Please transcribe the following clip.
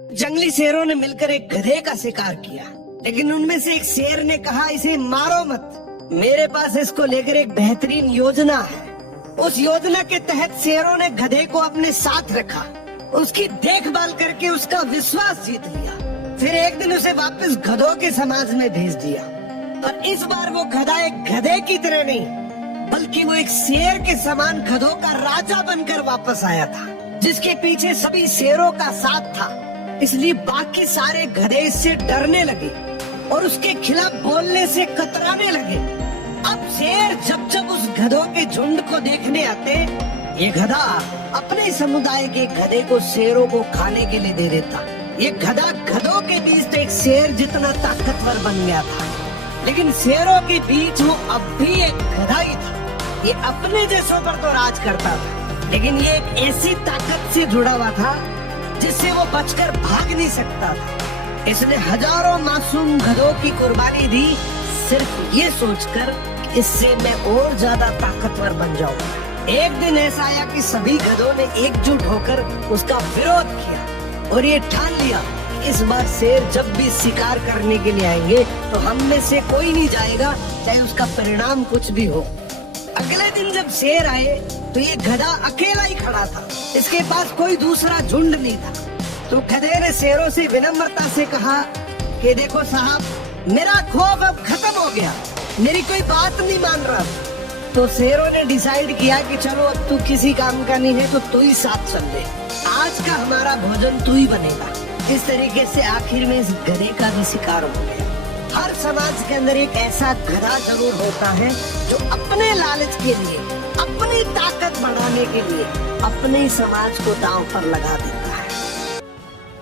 जंगली शेरों ने मिलकर एक गधे का शिकार किया, लेकिन उनमें से एक शेर ने कहा, इसे मारो मत, मेरे पास इसको लेकर एक बेहतरीन योजना है। उस योजना के तहत शेरों ने गधे को अपने साथ रखा, उसकी देखभाल करके उसका विश्वास जीत लिया। फिर एक दिन उसे वापस गधों के समाज में भेज दिया, पर इस बार वो गधा एक गधे की तरह नहीं, बल्कि वो एक शेर के समान गधों का राजा बनकर वापस आया था, जिसके पीछे सभी शेरों का साथ था। इसलिए बाकी सारे गधे इससे डरने लगे और उसके खिलाफ बोलने से कतराने लगे। अब शेर जब जब उस गधों के झुंड को देखने आते, ये गधा अपने समुदाय के गधे को शेरों को खाने के लिए दे देता। ये गधा गधों के बीच तो एक शेर जितना ताकतवर बन गया था, लेकिन शेरों के बीच वो अब भी एक गधा ही था। ये अपने जैसों पर तो राज करता था, लेकिन ये एक ऐसी ताकत से जुड़ा हुआ था जिससे वो बचकर भाग नहीं सकता था। इसने हजारों मासूम गधों की कुर्बानी दी, सिर्फ ये सोचकर इससे मैं और ज्यादा ताकतवर बन जाऊंगा। एक दिन ऐसा आया कि सभी गधों ने एकजुट होकर उसका विरोध किया और ये ठान लिया, इस बार शेर जब भी शिकार करने के लिए आएंगे तो हम में से कोई नहीं जाएगा, चाहे उसका परिणाम कुछ भी हो। अगले दिन जब शेर आए तो ये गधा अकेला ही खड़ा था, इसके पास कोई दूसरा झुंड नहीं था। तो गधे ने शेरों से विनम्रता से कहा कि देखो साहब, मेरा खौफ अब खत्म हो गया, मेरी कोई बात नहीं मान रहा। तो शेरों ने डिसाइड किया कि चलो अब तू किसी काम का नहीं है तो तू ही साथ चल ले, आज का हमारा भोजन तू ही बनेगा। इस तरीके से आखिर में इस गधे का भी शिकार हो गया। हर समाज के अंदर एक ऐसा गधा जरूर होता है जो अपने लालच के लिए, अपनी ताकत बढ़ाने के लिए अपने समाज को दांव पर लगा देता है।